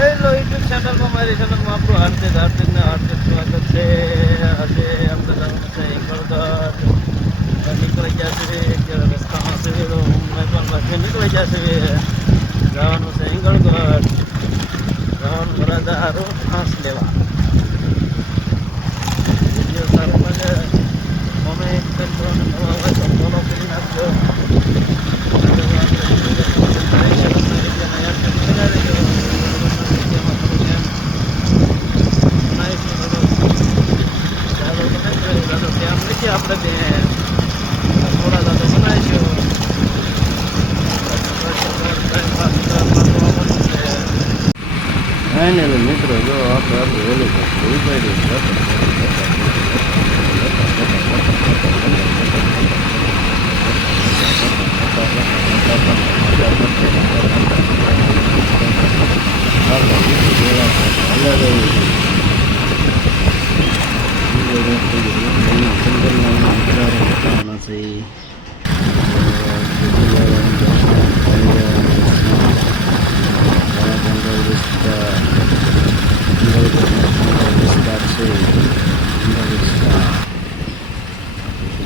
Hello YouTube ચેનલમાં મારી ચેનલમાં આપણું હાર્દિક સ્વાગત છે. આજે આપણે જવાનું છે હિંગળગઢ. નીકળી ગયા છે અત્યારે રસ્તામાં છે તો મેં પણ બાકી નીકળી ગયા છે. જવાનું છે હિંગળગઢ. જવાનું બરાબર સારું ઘાસ લેવા. વિડીયો સારો લાગે કોમેન્ટ કરજો અને નવા હોય તો ફોલો કરી નાખજો. આપણે થોડા દાદા બનાવીશું. ફાઇનલ મિત્રો જો આપણે હેલિકોપ્ટર ઉપાડ્યું.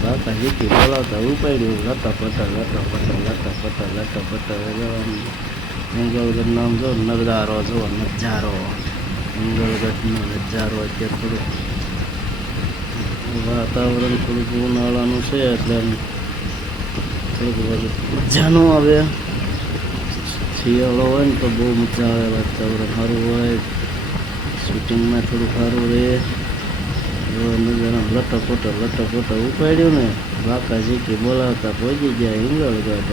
બાકાજી બોલાવતા ઉપાડ્યું. લટા હિંગળગઢ નામ જો નજારો જો નજારો. હિંગળગઢનો નજારો અત્યારે થોડુંક વાતાવરણ થોડુંક ઉનાળાનું છે એટલે થોડુંક મજાનું આવે. શિયાળો હોય ને તો બહુ મજા આવે. વાતાવરણ સારું હોય, શૂટિંગમાં થોડું સારું રહે. નજારા લટપટ ઉપાડ્યું ને બાકાજી કે બોલાવતા પહોંચી ગયા હિંગળગઢ.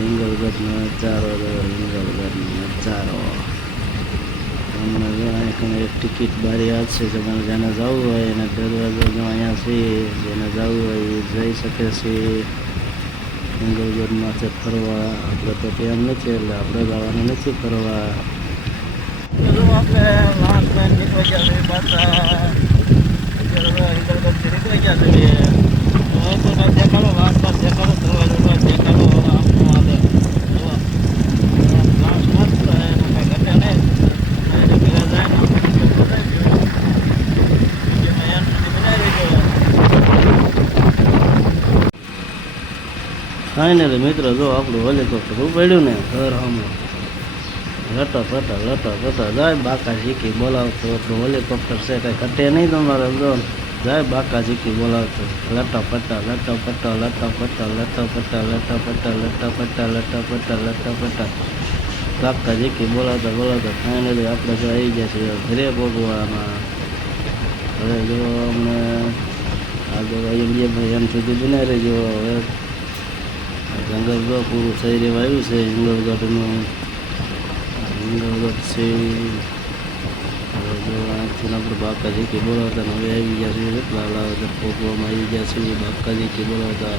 હિંગળગઢનો નજારો હિંગળગઢનો નજારો. હમણાં અહીંયા એક ટિકિટ બારી આ છે. તમારે જેને જવું હોય એને દરવાજો જો અહીંયા છે. જેને જવું હોય એ જઈ શકે છે હિંગળગઢમાંથી ફરવા. આપણે તો ટાઈમ નથી એટલે આપણે જવાનું નથી ફરવા. આપણે લાસ્ટ ટાઈમ નીકળી ગયા છે પાછા. હિંગળગઢથી નીકળી ગયા છે. દેખાડો લાસ્ટ દેખાડો દરવાજો દેખાડો. ફાઇનલી મિત્રો જો આપણું હેલિકોપ્ટર ઉપાડ્યું ને ઘર હમણાં લટા જાય બાકાજી કી બોલાવતો. આપણું હેલિકોપ્ટર છે કંઈ ઘટે નહીં તમારે જો જાય બાકાજી બોલાવતો. લટા બાકાજી કી બોલાવતા ફાઇનલી આપણે જો આવી ગયા છે ઘરે ભોગવામાં. હવે જો અમને આગળ ભાઈ એમ સુધી બનાવી રહેજો. હવે જંગલ જો પૂરું થઈ રહેવા આવ્યું છે હિંગળગઢનું. હિંગળગઢ છે હવે જો અહીંથી આપણે બાકાજી કે બોલાવતા હવે આવી ગયા છે. એટલા ભોગવામાં આવી ગયા છે બાકાજી કે બોલાવતા.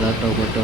લટપટ